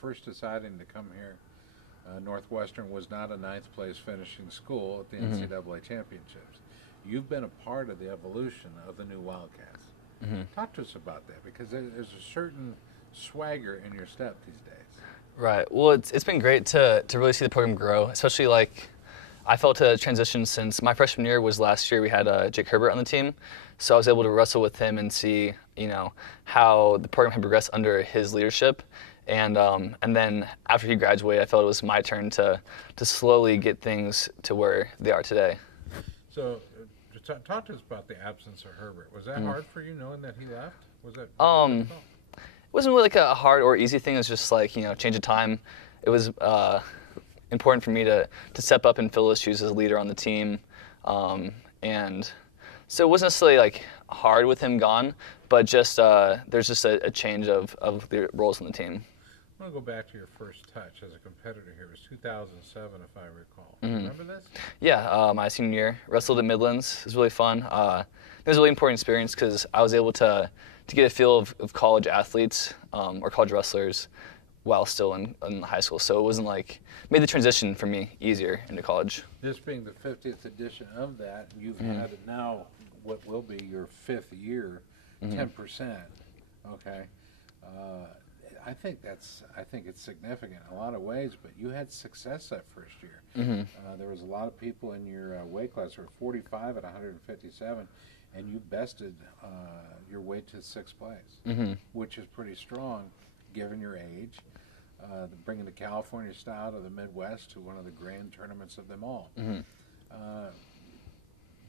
first deciding to come here, Northwestern was not a ninth place finishing school at the Mm-hmm. NCAA championships. You've been a part of the evolution of the new Wildcats. Mm-hmm. Talk to us about that, because there's a certain swagger in your step these days. Right. Well, it's been great to really see the program grow, especially like I felt a transition since my freshman year was last year. We had Jake Herbert on the team, so I was able to wrestle with him and see, how the program had progressed under his leadership. And then after he graduated, I felt it was my turn to slowly get things to where they are today. So, talk to us about the absence of Herbert. Was that hard for you, knowing that he left? Was that difficult? It wasn't really like a hard or easy thing. It was just like, change of time. It was important for me to step up and fill those shoes as a leader on the team. And so it wasn't necessarily like hard with him gone, but just there's just a change of the roles on the team. I want to go back to your first touch as a competitor here. It was 2007, if I recall. Mm-hmm. Remember this? Yeah, my senior year, wrestled at Midlands. It was really fun. It was a really important experience because I was able to get a feel of college athletes or college wrestlers while still in high school. So it wasn't like, made the transition for me easier into college. This being the 50th edition of that, you've had it now, what will be your fifth year, 10%. Okay. I think it's significant in a lot of ways, but you had success that first year. There was a lot of people in your weight class who were 45 at 157, and you bested your way to sixth place, which is pretty strong given your age. Bringing the California style to the Midwest to one of the grand tournaments of them all. Do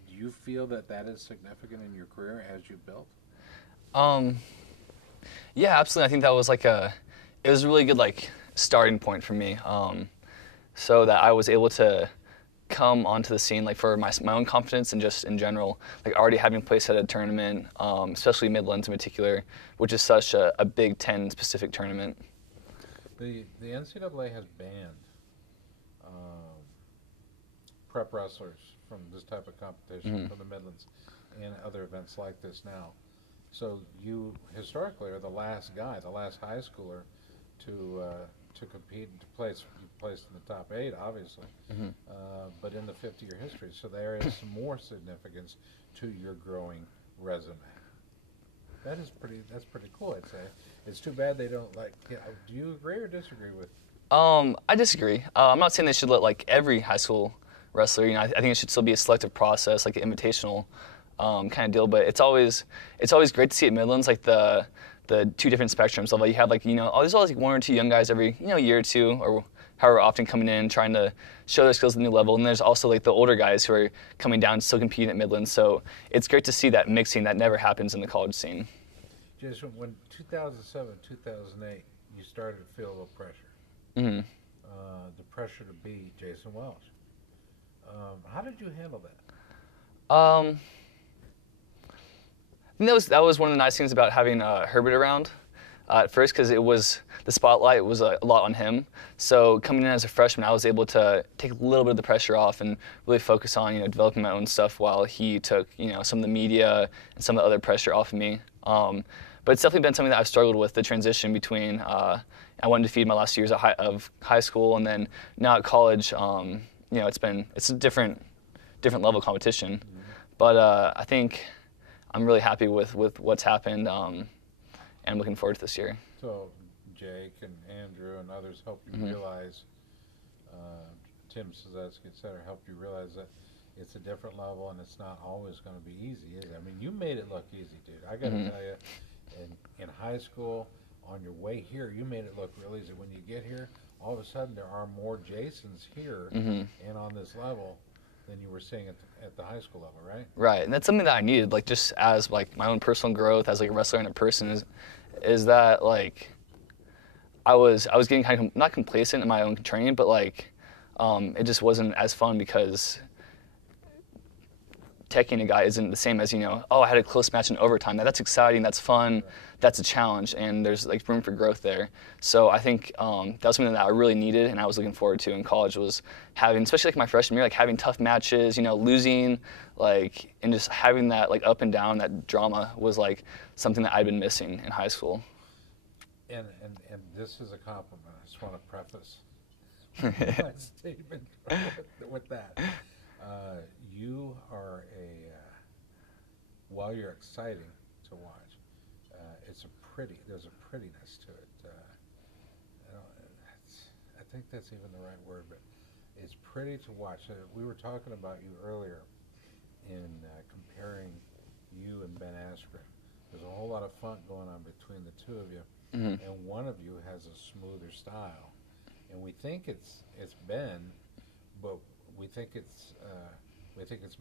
you feel that is significant in your career as you built? Yeah, absolutely. I think that was it was a really good starting point for me, so that I was able to come onto the scene for my own confidence and just in general, already having placed at a tournament, especially Midlands in particular, which is such a Big Ten specific tournament. The NCAA has banned prep wrestlers from this type of competition, from the Midlands, and other events like this now. So you historically are the last guy, the last high schooler to compete and to place. You placed in the top 8, obviously, but in the 50-year history. So there is some more significance to your growing resume. That's pretty cool, I'd say. It's too bad they don't do you agree or disagree with? I disagree. I'm not saying they should let every high school wrestler. I think it should still be a selective process, like an invitational kind of deal. But it's always great to see at Midlands the two different spectrums of you have there's always one or two young guys every year or two or however often coming in trying to show their skills at a new level, and there's also the older guys who are coming down still competing at Midlands. So it's great to see that mixing that never happens in the college scene. Jason, when 2007, 2008, you started to feel a little pressure. The pressure to be Jason Welch. How did you handle that? I think that was one of the nice things about having Herbert around at first, because it was the spotlight was a lot on him. So coming in as a freshman, I was able to take a little bit of the pressure off and really focus on developing my own stuff while he took some of the media and some of the other pressure off of me. But it's definitely been something that I've struggled with, the transition between I went undefeated my last years of high school, and then now at college. It's a different level of competition. But I think I'm really happy with what's happened, and I'm looking forward to this year. So Jake and Andrew and others helped you realize, Tim Sazetsky, et cetera, helped you realize that it's a different level and it's not always going to be easy, is it? I mean, you made it look easy, dude. I got to tell you, in high school, on your way here, you made it look real easy. When you get here, all of a sudden there are more Jasons here and on this level than you were seeing at the high school level, right? Right, and that's something that I needed, just as my own personal growth as a wrestler and a person is that I was getting kind of not complacent in my own training, but it just wasn't as fun because teching a guy isn't the same as I had a close match in overtime. That's exciting, that's fun, that's a challenge, and there's room for growth there. So I think that was something that I really needed and I was looking forward to in college, was having, especially my freshman year, having tough matches, losing, and just having that up and down, that drama was something that I'd been missing in high school. And this is a compliment. I just want to preface my statement with that. You are while you're exciting to watch, there's a prettiness to it. I think that's even the right word, but it's pretty to watch. We were talking about you earlier in comparing you and Ben Askren. There's a whole lot of fun going on between the two of you, and one of you has a smoother style, and we think it's Ben, but we think it's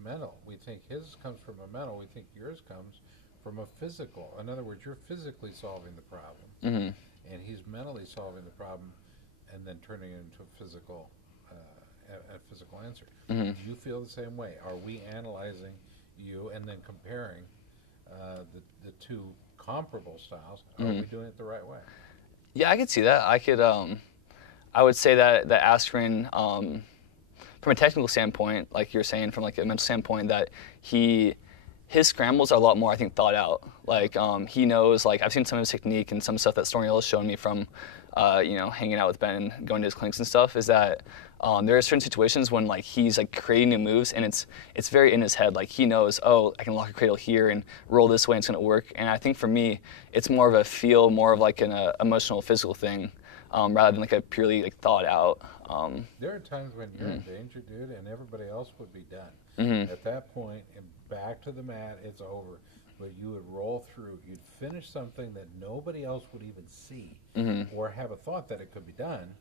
mental. We think his comes from a mental. We think yours comes from a physical. In other words, you're physically solving the problem, and he's mentally solving the problem, and then turning it into a physical answer. Do you feel the same way? Are we analyzing you and then comparing the two comparable styles? Are we doing it the right way? Yeah, I could see that. I would say that Askren, from a technical standpoint, like you're saying, from like a mental standpoint, that his scrambles are a lot more, I think, thought out. Like he knows, like I've seen some of his technique and some stuff that Stormy has shown me from, hanging out with Ben and going to his clinics and stuff, is that there are certain situations when like he's like creating new moves and it's very in his head. Like he knows, oh, I can lock a cradle here and roll this way and it's gonna work. And I think for me, it's more of a feel, more of like an emotional, physical thing, rather than like a purely like thought out. There are times when you're in danger, dude, and everybody else would be done. At that point, and back to the mat, it's over. But you would roll through. You'd finish something that nobody else would even see or have a thought that it could be done.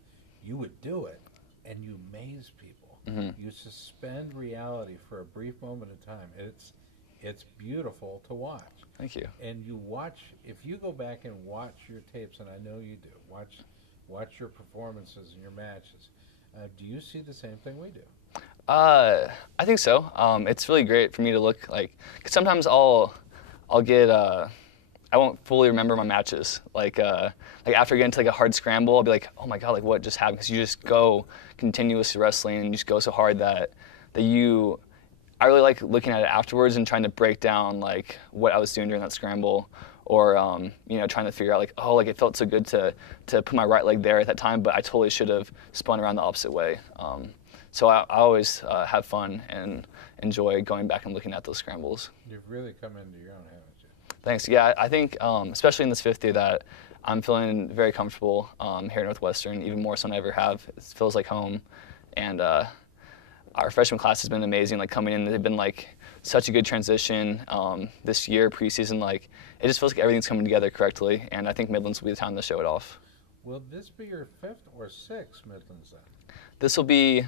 You would do it, and you amaze people. You suspend reality for a brief moment in time. It's beautiful to watch. Thank you. And you watch, if you go back and watch your tapes, and I know you do, watch your performances and your matches. Do you see the same thing we do? I think so. It's really great for me to look like, 'cause sometimes I'll get, I won't fully remember my matches. Like after getting to like a hard scramble, I'll be like, oh my God, like what just happened? Because you just go continuously wrestling and you just go so hard that I really like looking at it afterwards and trying to break down like what I was doing during that scramble, or trying to figure out like, oh, like it felt so good to put my right leg there at that time, but I totally should have spun around the opposite way. So I always have fun and enjoy going back and looking at those scrambles. You've really come into your own, haven't you? Thanks. Yeah, I think especially in this 50 that I'm feeling very comfortable here at Northwestern, even more so than I ever have. It feels like home, and our freshman class has been amazing. Like coming in, they've been like such a good transition this year, preseason. Like it just feels like everything's coming together correctly, and I think Midlands will be the time to show it off. Will this be your 5th or 6th Midlands then? This will be.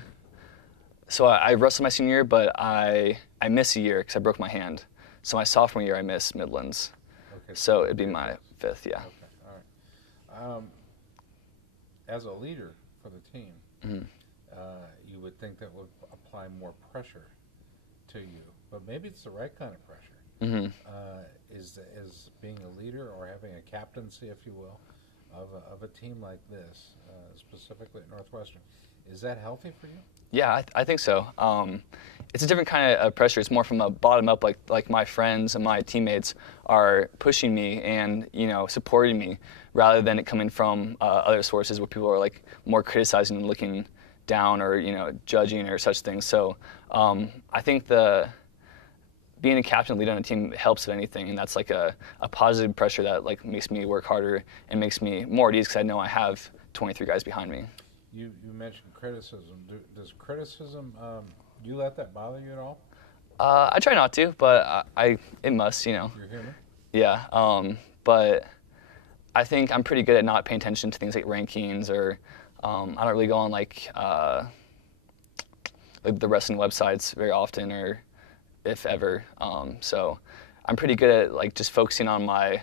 So I wrestled my senior year, but I missed a year because I broke my hand. So my sophomore year, I missed Midlands. Okay. So it'd be my 5th, yeah. Okay, all right. As a leader for the team, you would think that would apply more pressure to you, but maybe it's the right kind of pressure. Is being a leader or having a captaincy, if you will, of a team like this, specifically at Northwestern, is that healthy for you? Yeah, I think so. It's a different kind of pressure. It's more from a bottom up, like my friends and my teammates are pushing me and supporting me, rather than it coming from other sources where people are like more criticizing and looking down or judging or such things. So I think being a captain leader on a team helps at anything, and that's like a positive pressure that like makes me work harder and makes me more at ease because I know I have 23 guys behind me. You mentioned criticism. Does criticism, do you let that bother you at all? I try not to, but it must, You're human? Yeah, but I think I'm pretty good at not paying attention to things like rankings, or I don't really go on like the wrestling websites very often, or if ever. So I'm pretty good at like just focusing on my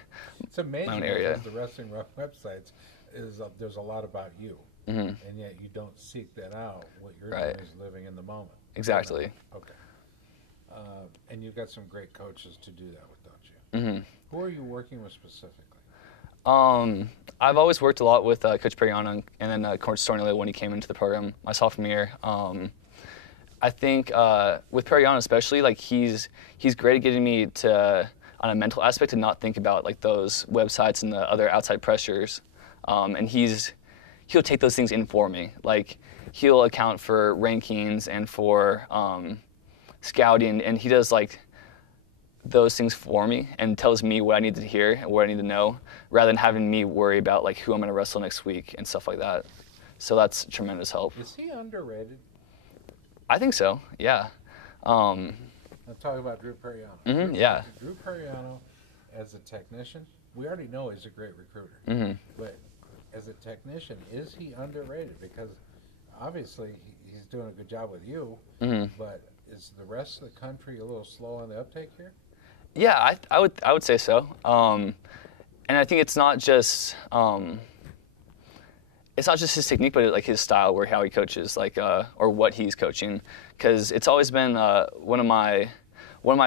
own area. The wrestling websites there's a lot about you. And yet you don't seek that out. What you're doing is living in the moment. Exactly. Okay. And you've got some great coaches to do that with, don't you? Who are you working with specifically? I've always worked a lot with Coach Periano and then Coach Stornillo when he came into the program my sophomore year. I think with Periano especially, like he's great at getting me to, on a mental aspect, to not think about like those websites and the other outside pressures. and he'll take those things in for me. Like he'll account for rankings and for scouting, and he does like those things for me and tells me what I need to hear and what I need to know, rather than having me worry about like who I'm going to wrestle next week and stuff like that. So that's tremendous help. Is he underrated? I think so. Yeah. I'm talking about Drew Periano. Yeah. Drew Periano, as a technician, we already know he's a great recruiter. But as a technician, is he underrated? Because obviously he's doing a good job with you, but is the rest of the country a little slow on the uptake here? Yeah, I would say so. And I think it's not just his technique, but like his style, where how he coaches, like or what he's coaching, because it's always been one of my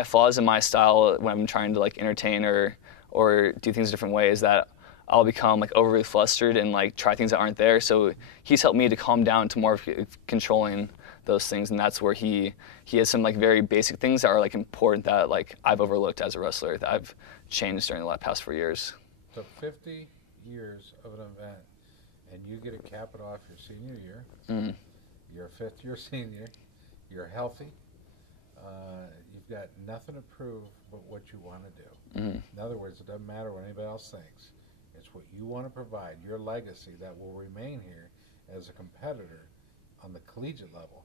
flaws in my style when I'm trying to like entertain or do things a different way, is that I'll become like overly flustered and like try things that aren't there. So he's helped me to calm down to more of controlling those things, and that's where he has some like very basic things that are like important that like I've overlooked as a wrestler that I've changed during the past 4 years. So 50 years of an event, and you get to cap it off your senior year. You're a fifth-year senior. You're healthy. You've got nothing to prove but what you want to do. In other words, it doesn't matter what anybody else thinks. It's what you want to provide, your legacy that will remain here as a competitor on the collegiate level.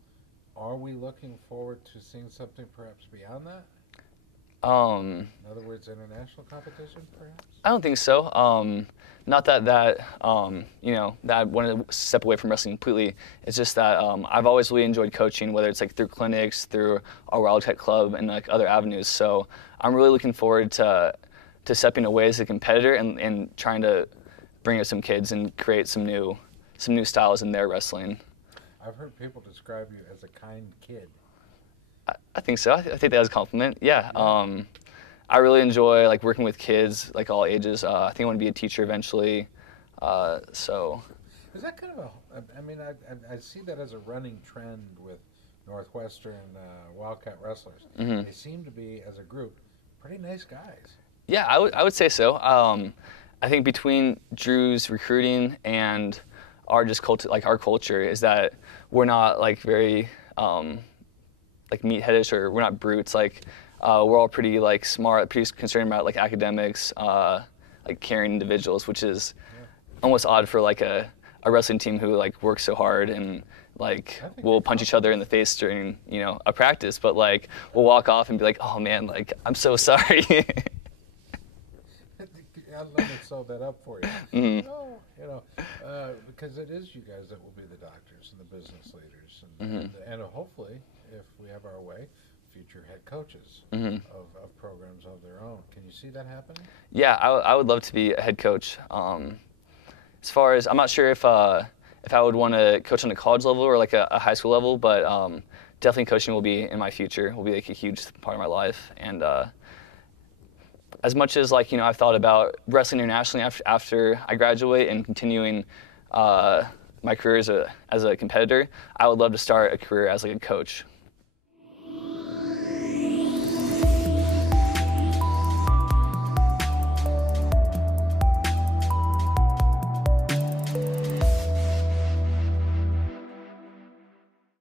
Are we looking forward to seeing something perhaps beyond that? In other words, international competition, perhaps? I don't think so. Not that that I want to step away from wrestling completely. It's just that I've always really enjoyed coaching, whether it's like through clinics, through our Wildcat Club, and like other avenues. So I'm really looking forward to stepping away as a competitor and trying to bring up some kids and create some new styles in their wrestling. I've heard people describe you as a kind kid. I think so. I think that was a compliment. Yeah. I really enjoy like working with kids, like all ages. I think I want to be a teacher eventually. So. Is that kind of I mean, I see that as a running trend with Northwestern Wildcat wrestlers. They seem to be, as a group, pretty nice guys. Yeah, I would say so. I think between Drew's recruiting and our just culture, like our culture, is that we're not like very like meatheadish, or we're not brutes. Like we're all pretty like smart, pretty concerned about like academics, like caring individuals, which is almost odd for like a wrestling team who like works so hard and like we'll punch each other in the face during a practice, but like we'll walk off and be like, oh man, like I'm so sorry. Let me sew that up for you. Because it is you guys that will be the doctors and the business leaders, and hopefully, if we have our way, future head coaches of programs of their own. Can you see that happening? Yeah, I would love to be a head coach. As far as, I'm not sure if I would want to coach on a college level or like a high school level, but definitely coaching will be in my future. Will be like a huge part of my life. And as much as like I've thought about wrestling internationally after I graduate and continuing my career as a competitor, I would love to start a career as like a coach.